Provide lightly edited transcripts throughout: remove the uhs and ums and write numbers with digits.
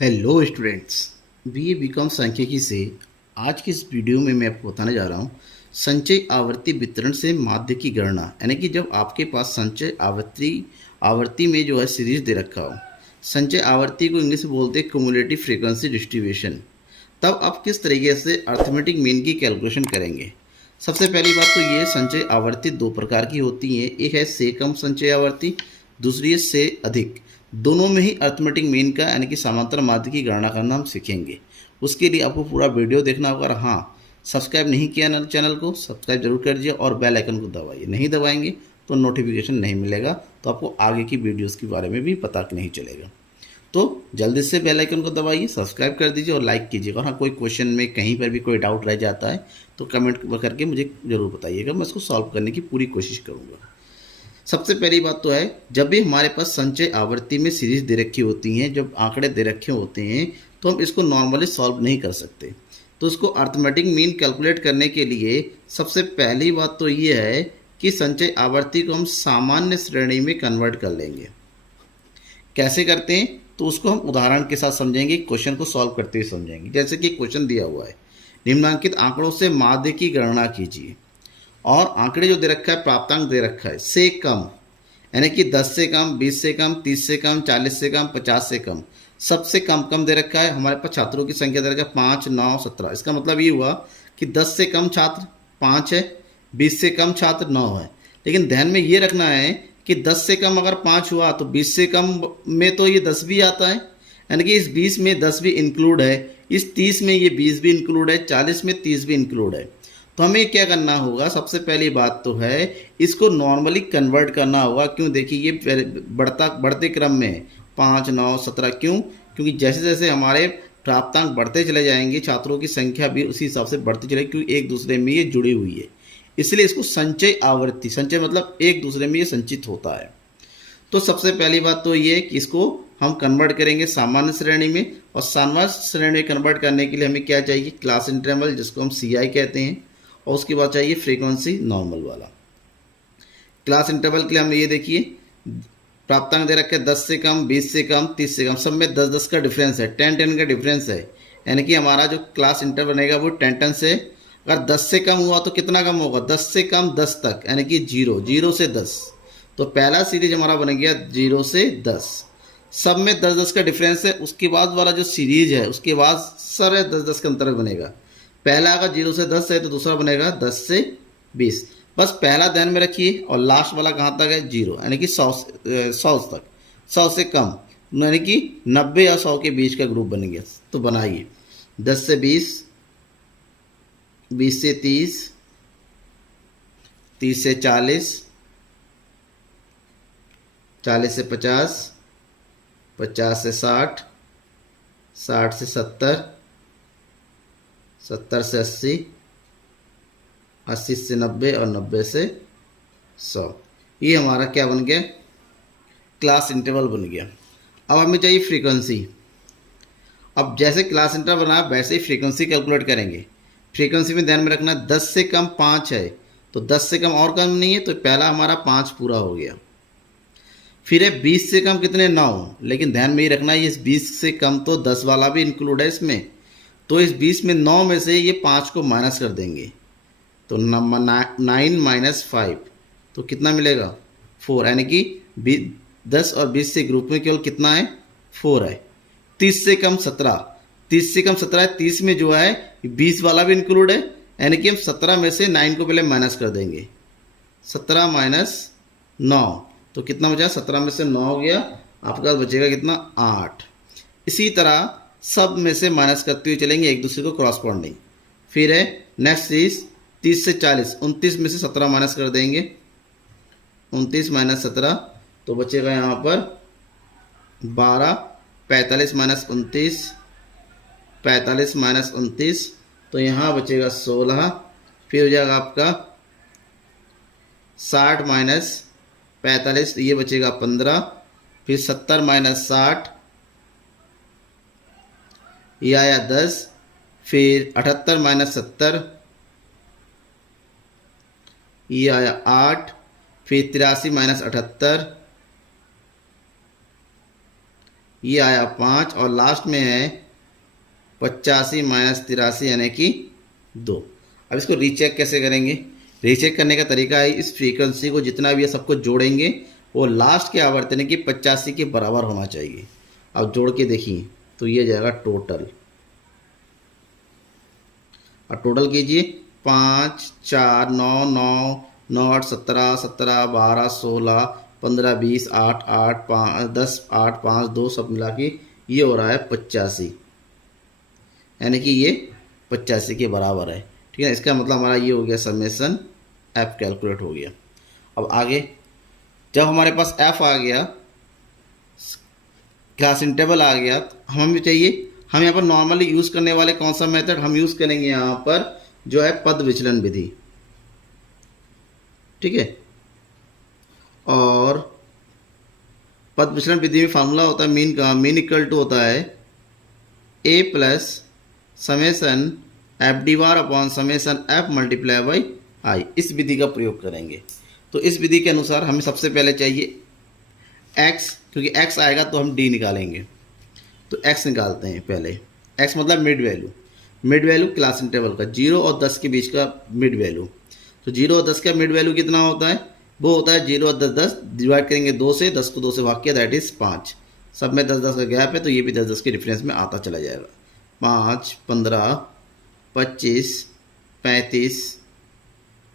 Hello students, BA BCom सांख्यिकी से आज की इस वीडियो में मैं आपको बताने जा रहा हूँ संचय आवर्ती वितरण से माध्य की गणना। यानी कि जब आपके पास संचय आवर्ती आवर्ती में जो है सीरीज दे रखा हो, संचय आवर्ती को इंग्लिश में बोलते हैं क्यूमुलेटिव फ्रीक्वेंसी डिस्ट्रीब्यूशन, तब आप किस तरीके से अर्थमेटिक मीन की कैलकुलेशन करेंगे। सबसे पहली बात तो ये, संचय आवर्ती दो प्रकार की होती है, एक है से कम संचय आवर्ती, दूसरी है से अधिक। दोनों में ही अर्थमेटिक मीन का यानी कि समांतर माध्य की गणना करना हम सीखेंगे। उसके लिए आपको पूरा वीडियो देखना होगा। और हाँ, सब्सक्राइब नहीं किया ना चैनल को, सब्सक्राइब जरूर कर दीजिए और बेल आइकन को दबाइए। नहीं दबाएंगे तो नोटिफिकेशन नहीं मिलेगा, तो आपको आगे की वीडियोस के बारे में भी पता नहीं चलेगा। तो जल्दी से बेल आइकन को दबाइए, सब्सक्राइब कर दीजिए और लाइक कीजिएगा। और हाँ, कोई क्वेश्चन में कहीं पर भी कोई डाउट रह जाता है तो कमेंट करके मुझे ज़रूर बताइएगा, मैं उसको सॉल्व करने की पूरी कोशिश करूँगा। सबसे पहली बात तो है, जब भी हमारे पास संचय आवर्ती में सीरीज दे रखी होती हैं, जब आंकड़े दे रखे होते हैं, तो हम इसको नॉर्मली सॉल्व नहीं कर सकते। तो उसको अर्थमेटिक मीन कैलकुलेट करने के लिए सबसे पहली बात तो ये है कि संचय आवर्ती को हम सामान्य श्रेणी में कन्वर्ट कर लेंगे। कैसे करते हैं तो उसको हम उदाहरण के साथ समझेंगे, क्वेश्चन को सॉल्व करते हुए समझेंगे। जैसे कि क्वेश्चन दिया हुआ है, निम्नलिखित आंकड़ों से माध्य की गणना कीजिए, और आंकड़े जो दे रखा है, प्राप्तांक दे रखा है से कम, यानी कि 10 से कम, 20 से कम, 30 से कम, 40 से कम, 50 से कम, सबसे कम कम दे रखा है। हमारे पास छात्रों की संख्या दे रखा है 5, 9, 17। इसका मतलब ये हुआ कि 10 से कम छात्र 5 है, 20 से कम छात्र 9 है। लेकिन ध्यान में ये रखना है कि 10 से कम अगर 5 हुआ तो 20 से कम में तो ये 10 भी आता है, यानी कि इस 20 में 10 भी इंक्लूड है, इस 30 में ये 20 भी इंक्लूड है, 40 में 30 भी इंक्लूड है। तो हमें क्या करना होगा, सबसे पहली बात तो है इसको नॉर्मली कन्वर्ट करना होगा। क्यों? देखिए ये बढ़ते क्रम में 5, 9, 17। क्यों? क्योंकि जैसे जैसे हमारे प्राप्तांक बढ़ते चले जाएंगे, छात्रों की संख्या भी उसी हिसाब से बढ़ती चलेगी, क्योंकि एक दूसरे में ये जुड़ी हुई है। इसलिए इसको संचय आवर्ती, संचय मतलब एक दूसरे में ये संचित होता है। तो सबसे पहली बात तो ये कि इसको हम कन्वर्ट करेंगे सामान्य श्रेणी में, और सामान्य श्रेणी में कन्वर्ट करने के लिए हमें क्या चाहिए, क्लास इंटरवल, जिसको हम CI कहते हैं, और उसके बाद चाहिए फ्रीक्वेंसी नॉर्मल वाला। क्लास इंटरवल के लिए हम ये देखिए, प्राप्तांक दे रखे 10 से कम, 20 से कम, 30 से कम, सब में 10-10 का डिफरेंस है, 10-10 का डिफरेंस है। यानी कि हमारा जो क्लास इंटर बनेगा वो 10-10 से, अगर 10 से कम हुआ तो कितना कम होगा, 10 से कम 10 तक, यानी कि 0, 0 से 10। तो पहला सीरीज हमारा बन गया 0 से 10, सब में 10-10 का डिफरेंस है। उसके बाद वाला जो सीरीज है उसके बाद सारे 10-10 का अंतर बनेगा। पहला अगर 0 से 10 है तो दूसरा बनेगा 10 से 20। बस पहला ध्यान में रखिए, और लास्ट वाला कहाँ तक है, 0, यानी कि 100 तक, 100 से कम, यानी कि 90 और 100 के बीच का ग्रुप बन गया। तो बनाइए 10 से 20, 20 से 30, 30 से 40, 40 से 50, 50 से 60, 60 से 70, 70 से 80, 80 से 90 और 90 से 100। ये हमारा क्या बन गया, क्लास इंटरवल बन गया। अब हमें चाहिए फ्रीक्वेंसी। अब जैसे क्लास इंटरवल बना वैसे ही फ्रीक्वेंसी कैलकुलेट करेंगे। फ्रीक्वेंसी में ध्यान में रखना, 10 से कम 5 है तो 10 से कम और कम नहीं है, तो पहला हमारा 5 पूरा हो गया। फिर है 20 से कम कितने, 9। लेकिन ध्यान में ही रखना, ये 20 से कम तो 10 वाला भी इंक्लूड है इसमें, तो इस 20 में 9 में से ये 5 को माइनस कर देंगे, तो 9 माइनस 5, तो कितना मिलेगा, 4। यानी कि 10 और 20 से ग्रुप में केवल कितना है, 4 है। 30 से कम 17, 30 से कम 17 है, 30 में जो है 20 वाला भी इंक्लूड है, यानी कि हम 17 में से 9 को पहले माइनस कर देंगे, 17 माइनस 9, तो कितना बचा, 17 में से 9 हो गया, आपके पास बचेगा कितना, 8। इसी तरह सब में से माइनस करते हुए चलेंगे एक दूसरे को क्रॉसपॉन्डिंग। फिर है नेक्स्ट चीज, 30 से 40, 29 में से 17 माइनस कर देंगे, 29 माइनस 17, तो बचेगा यहाँ पर 12। 45 माइनस 29, 45 माइनस 29, तो यहाँ बचेगा 16। फिर हो जाएगा आपका 60 माइनस 45, ये बचेगा 15। फिर 70 माइनस 60, ये आया 10। फिर 78 माइनस 70, ये आया 8। फिर 83 माइनस 78, ये आया 5 और लास्ट में है 85 माइनस 83 यानी कि 2। अब इसको रीचेक कैसे करेंगे? रीचेक करने का तरीका है इस फ्रीक्वेंसी को जितना भी है सबको जोड़ेंगे, वो लास्ट के आवर्तन की 85 के बराबर होना चाहिए। अब जोड़ के देखिए तो ये जाएगा टोटल। और टोटल कीजिए 5 4 9 9 9 8 17 17 12 16 15 20 8 8 5 10 8 5 2 सब मिला के ये हो रहा है 85, यानी कि ये 85 के बराबर है। ठीक है, इसका मतलब हमारा ये हो गया समेसन एफ कैलकुलेट हो गया। अब आगे जब हमारे पास एफ आ गया, क्लास इंटरवल आ गया, तो हमें चाहिए, हम यहाँ पर नॉर्मली यूज़ करने वाले कौन सा मेथड हम यूज़ करेंगे यहाँ पर, जो है पद विचलन विधि। ठीक है, और पद विचलन विधि में फार्मूला होता है मीन का। मीन इक्वल टू होता है A plus summation F D bar upon summation F multiply by I. इस विधि का प्रयोग करेंगे। तो इस विधि के अनुसार हमें सबसे पहले चाहिए एक्स, क्योंकि एक्स आएगा तो हम डी निकालेंगे। तो एक्स निकालते हैं पहले। एक्स मतलब mid value, mid value class interval का 0 और 10 के बीच का मिड वैल्यू। तो 0 और 10 का मिड वैल्यू कितना होता है? वो होता है 0 और 10 10 डिवाइड करेंगे 2 से, 10 को 2 से भाग किया, दैट इज़ 5। सब में 10 10 का गैप है तो ये भी 10 10 के डिफरेंस में आता चला जाएगा। 5 15 25 35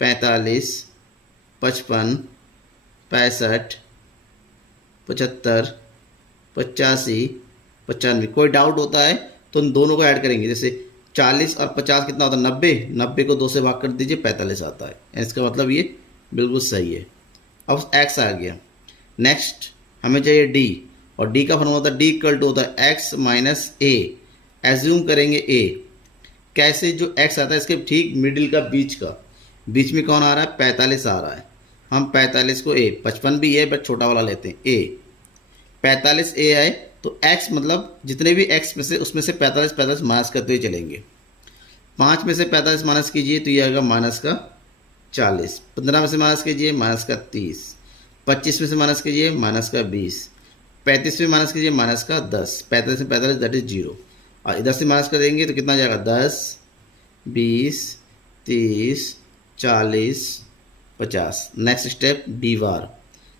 45 55 65 75 85 95। कोई डाउट होता है तो उन दोनों को ऐड करेंगे। जैसे 40 और 50 कितना होता है? 90। 90 को 2 से भाग कर दीजिए, 45 आता है। इसका मतलब ये बिल्कुल सही है। अब एक्स आ गया। नेक्स्ट हमें चाहिए डी, और डी का फॉर्मूला होता है डी इक्वल टू होता है एक्स माइनस ए। एज्यूम करेंगे ए। कैसे? जो एक्स आता है इसके ठीक मिडिल का, बीच में कौन आ रहा है? 45 आ रहा है। हम 45 को ए, 55 भी है बट छोटा वाला लेते हैं, ए 45 ए आए तो x मतलब जितने भी x में से उसमें से 45 45 माइनस करते हुए चलेंगे। 5 में से 45 माइनस कीजिए तो ये आएगा माइनस का 40। 15 में से माइनस कीजिए माइनस का 30। 25 में से माइनस कीजिए माइनस का 20। 35 में माइनस कीजिए माइनस का 10। 45 में 45 दैट इज 0। और इधर से माइनस कर देंगे तो कितना जाएगा? 10 20 30 40 50। Next step D bar,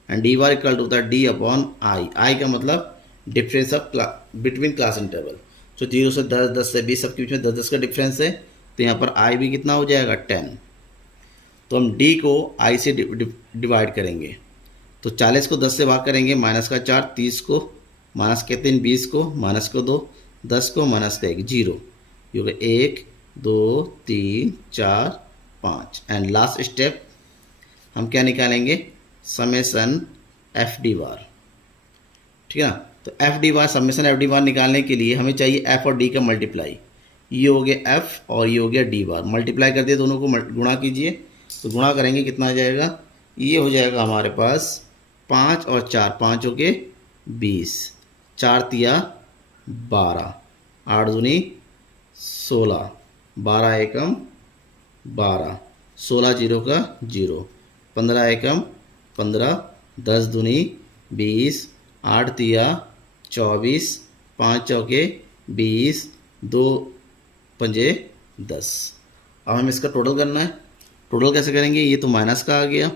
and D bar equal to होता है डी अपॉन आई। आई का मतलब difference of between class interval. तो 0 से 10 10 से 20 सबके बीच में 10 10 का डिफरेंस है, तो यहाँ पर आई भी कितना हो जाएगा? 10। तो हम डी को आई से डिवाइड करेंगे। तो 40 को 10 से भाग करेंगे, माइनस का 4, 30 को माइनस के 3, 20 को माइनस को 2, 10 को माइनस का 1, 0। ये हो गया 1 2 3 4 5। एंड लास्ट स्टेप हम क्या निकालेंगे? समेसन एफ डी बार। ठीक है ना? तो एफ डी बार, समेसन एफ डी बार निकालने के लिए हमें चाहिए एफ और डी का मल्टीप्लाई। ये हो गया एफ और ये हो गया डी बार। मल्टीप्लाई कर दिए, दोनों को गुणा कीजिए। तो गुणा करेंगे कितना आ जाएगा? ये हो जाएगा हमारे पास 5 और 4, 5 हो गए 20, 4 तिया 12, 8 दूनी 16, 12 एकम 12, 16 जीरो का 0, 15 एकम 15, 10 दूनी 20, 8 तिया 24, 5 चौके 20, 2 पंजे 10। अब हमें इसका टोटल करना है। टोटल कैसे करेंगे? ये तो माइनस का आ गया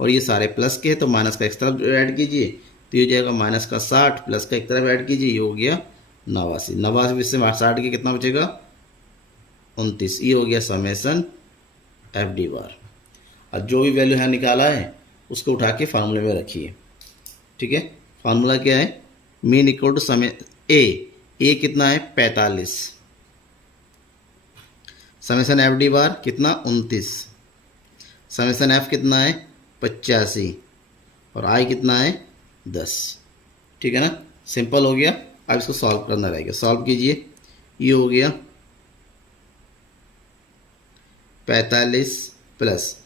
और ये सारे प्लस के हैं, तो माइनस का एक तरफ ऐड कीजिए तो ये हो जाएगा माइनस का 60, प्लस का एक तरफ ऐड कीजिए, ये हो गया 89। 89 से 60 के कितना बचेगा? 29। ये हो गया समेसन एफ डी बार। अब जो भी वैल्यू है निकाला है उसको उठा के फार्मूले में रखिए। ठीक है, फार्मूला क्या है? मीन इक्वल टू समय ए कितना है? 45। समेसन एफ डी बार कितना? 29। समेसन एफ कितना है? 85। और आई कितना है? 10। ठीक है ना? सिंपल हो गया। अब इसको सॉल्व करना रहेगा। सॉल्व कीजिए। ये हो गया 45 प्लस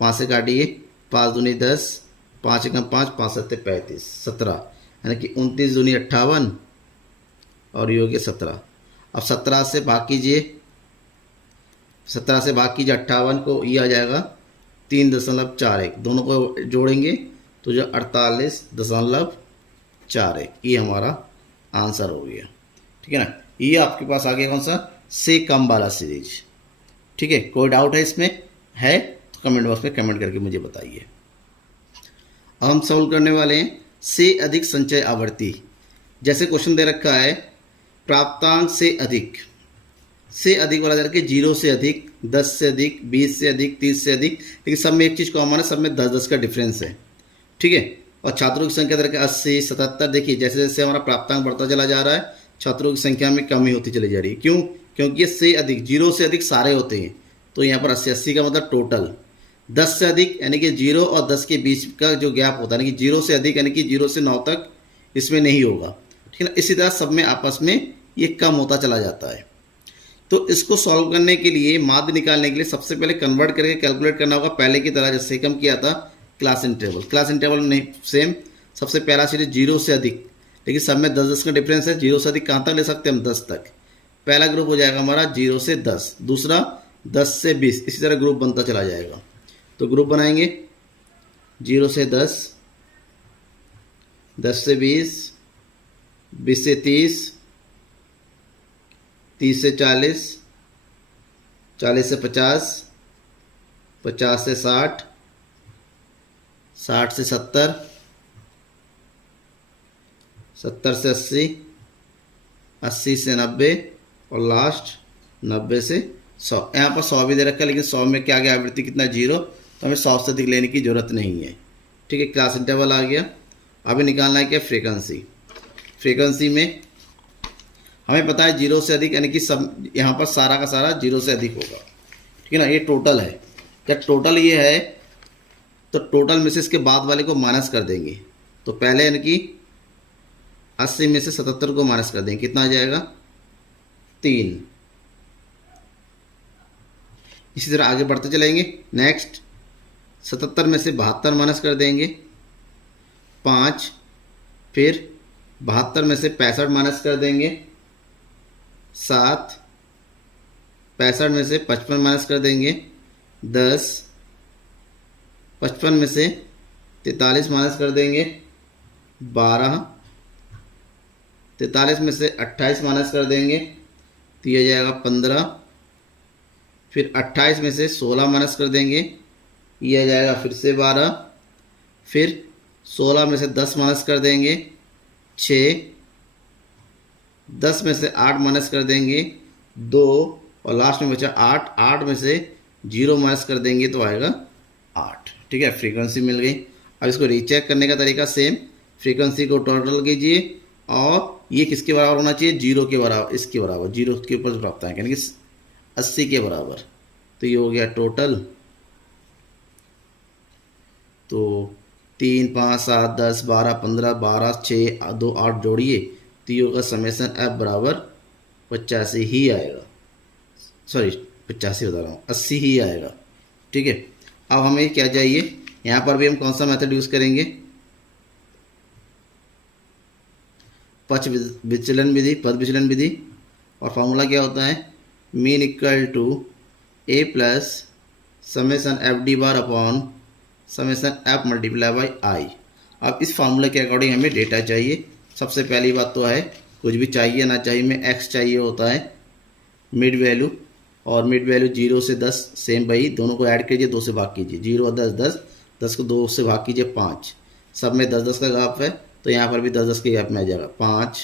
5 से काटिए, 5 दूनी 10, 5 एकम 5, 5 सत्ते 35, 17, यानी कि 29 दूनी 58 और ये हो गया 17। अब 17 से भाग कीजिए, 17 से भाग कीजिए 58 को, ये आ जाएगा 3.41। दोनों को जोड़ेंगे तो जो 48.41 ये हमारा आंसर हो गया। ठीक है ना, ये आपके पास आ गया कौन सा, से कम वाला सीरीज। ठीक है, कोई डाउट है इसमें, है तो कमेंट बॉक्स में कमेंट करके मुझे बताइए। अब हम सॉल्व करने वाले हैं से अधिक संचय आवर्ती। जैसे क्वेश्चन दे रखा है प्राप्तांक से अधिक वाला दे रखा है 0 से अधिक, 10 से अधिक, 20 से अधिक, 30 से अधिक, लेकिन सब में एक चीज़ कॉमन है, सब में 10-10 का डिफरेंस है। ठीक है, और छात्रों की संख्या दे रखा है 80, 77। देखिए जैसे जैसे हमारा प्राप्तांक बढ़ता चला जा रहा है छात्रों की संख्या में कमी होती चली जा रही है। क्यों? क्योंकि ये से अधिक, 0 से अधिक सारे होते हैं, तो यहाँ पर 80 का मतलब टोटल। 10 से अधिक यानी कि 0 और 10 के बीच का जो गैप होता है, यानी कि 0 से अधिक यानी कि 0 से 9 तक इसमें नहीं होगा। ठीक है ना, इसी तरह सब में आपस में ये कम होता चला जाता है। तो इसको सॉल्व करने के लिए, माध्य निकालने के लिए सबसे पहले कन्वर्ट करके कैलकुलेट करना होगा पहले की तरह, जैसे कम किया था क्लास इंटरवल नहीं सेम। सबसे पहला सीरीज 0 से अधिक, लेकिन सब में 10-10 का डिफरेंस है। 0 से अधिक कहाँ तक ले सकते हैं हम, 10 तक। पहला ग्रुप हो जाएगा हमारा 0 से 10, दूसरा 10 से 20, इसी तरह ग्रुप बनता चला जाएगा। तो ग्रुप बनाएंगे 0 से 10, 10 से 20, 20 से 30, 30 से 40, 40 से 50, 50 से 60, 60 से 70, 70 से 80, 80 से 90 और लास्ट 90 से 100। यहाँ पर 100 भी दे रखा है, लेकिन 100 में क्या गया, आवृत्ति कितना 0, तो हमें 100 से अधिक लेने की जरूरत नहीं है। ठीक है, क्लास इंटरवल आ गया। अभी निकालना है क्या, फ्रीक्वेंसी में हमें पता है 0 से अधिक यानी कि सब यहाँ पर सारा का सारा 0 से अधिक होगा। ठीक है ना, ये टोटल है। जब टोटल ये है तो टोटल में से इसके बाद वाले को माइनस कर देंगे। तो पहले यानी कि 80 में से 77 को माइनस कर देंगे, कितना आ जाएगा 3। इसी तरह आगे बढ़ते चलेंगे। नेक्स्ट 77 में से 72 माइनस कर देंगे 5, फिर 72 में से 65 माइनस कर देंगे 7, 65 में से 55 माइनस कर देंगे 10, 55 में से 43 माइनस कर देंगे 12, 43 में से 28 माइनस कर देंगे तो ये जाएगा 15, फिर 28 में से 16 माइनस कर देंगे, ये आ जाएगा फिर से 12, फिर 16 में से 10 माइनस कर देंगे 6, 10 में से 8 माइनस कर देंगे 2 और लास्ट में बचा 8, 8 में से 0 माइनस कर देंगे तो आएगा 8। ठीक है, फ्रीक्वेंसी मिल गई। अब इसको रीचेक करने का तरीका सेम, फ्रीक्वेंसी को टोटल कीजिए और ये किसके बराबर होना चाहिए, 0 के बराबर, इसके बराबर, 0 के ऊपर प्राप्त है यानी कि 80 के बराबर। तो ये हो गया टोटल। तो 3, 5, 7, 10, 12, 15, 12, 6, 2, 8 जोड़िए तो ये होगा समेसन एफ बराबर 85 ही आएगा। सॉरी 85 बता रहा हूँ, 80 ही आएगा। ठीक है, अब हमें क्या चाहिए, यहाँ पर भी हम कौन सा मेथड यूज़ करेंगे, पद विचलन विधि। और फार्मूला क्या होता है, mean equal to A plus summation F D bar upon summation F multiply by I. अब इस फार्मूला के अकॉर्डिंग हमें डेटा चाहिए। सबसे पहली बात तो है कुछ भी चाहिए ना चाहिए में एक्स चाहिए होता है मिड वैल्यू, और मिड वैल्यू 0 से 10 सेम भाई, दोनों को ऐड कीजिए, 2 से भाग कीजिए, 0 और 10 10, 10 को 2 से भाग कीजिए 5, सब में 10-10 का गैप है तो यहाँ पर भी 10-10 के गैप में आ जाएगा 5,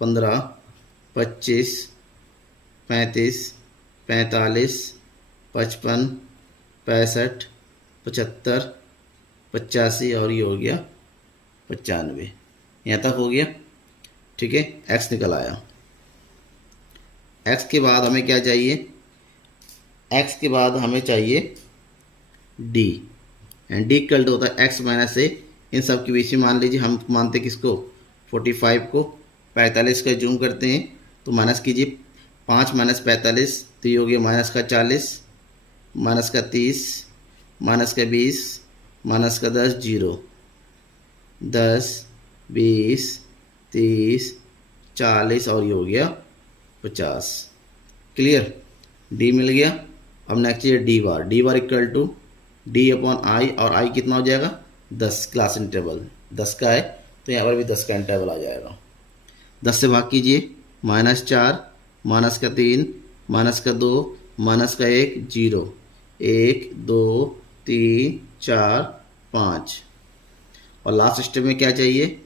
15, 25, 35, 45, 55, 65, 75, 85 और ये हो गया 95। यहाँ तक हो गया। ठीक है, एक्स निकल आया। एक्स के बाद हमें क्या चाहिए, एक्स के बाद हमें चाहिए D, and D equal to होता है एक्स माइनस ए। इन सब के बीच में मान लीजिए हम मानते किसको, 45 को, 45 का जूम करते हैं तो माइनस कीजिए, 5 माइनस 45 तो ये हो गया माइनस का 40, माइनस का 30, माइनस का 20, माइनस का 10, 0, 10, 20, 30, 40 और ये हो गया 50। क्लियर, डी मिल गया। अब नेक्स्ट है D bar equal to D upon I, और आई कितना हो जाएगा 10, क्लास इंटरवल 10 का है तो यहाँ पर भी 10 का इंटरवल आ जाएगा। 10 से भाग कीजिए, -4, -3, -2, -1, 0, 1 2 3 4 5। और लास्ट स्टेप में क्या चाहिए,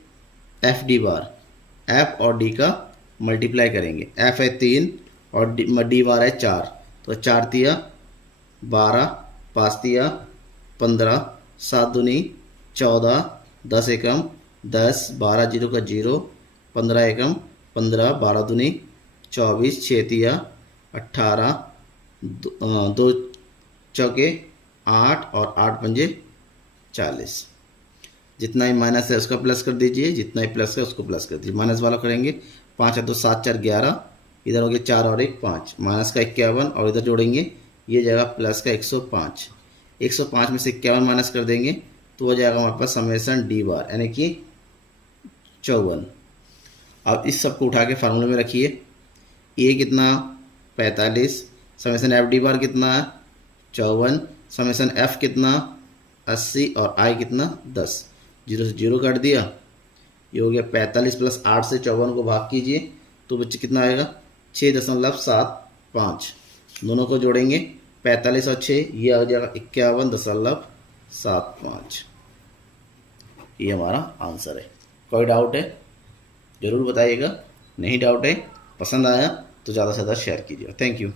एफ डी बार, एफ और डी का मल्टीप्लाई करेंगे। एफ है 3 और डी बार है 4, तो 4 तिया 12, 5 तिया 15, 7 दूनी 14, 10 एकम 10, 12 जीरो का 0, 15 एकम 15, 12 दूनी 24, 6 तिया 18, 2 चौके 8 और 8 पंजे 40। जितना ही माइनस है उसका प्लस कर दीजिए, जितना ही प्लस है उसको प्लस कर दीजिए। माइनस वाला करेंगे, 5 है 2 7 4 11, इधर हो गया 4 और 1 5, माइनस का 51 और इधर जोड़ेंगे, ये जाएगा प्लस का 105। 105 में से 51 माइनस कर देंगे तो हो जाएगा हमारे पास समेसन डी बार यानी कि 54। अब इस सब को उठा के फार्मूले में रखिए। ए कितना 45, समेसन एफ डी बार कितना 54, समेसन एफ कितना 80 और आई कितना 10। 0 से 0 काट दिया, ये हो गया 45 + 8 से 54 को भाग कीजिए तो बच्चे कितना आएगा 6.75। दोनों को जोड़ेंगे 45 और 6, ये आ जाएगा 51.75। ये हमारा आंसर है। कोई डाउट है ज़रूर बताइएगा, नहीं डाउट है, पसंद आया तो ज़्यादा से ज़्यादा शेयर कीजिए। Thank you.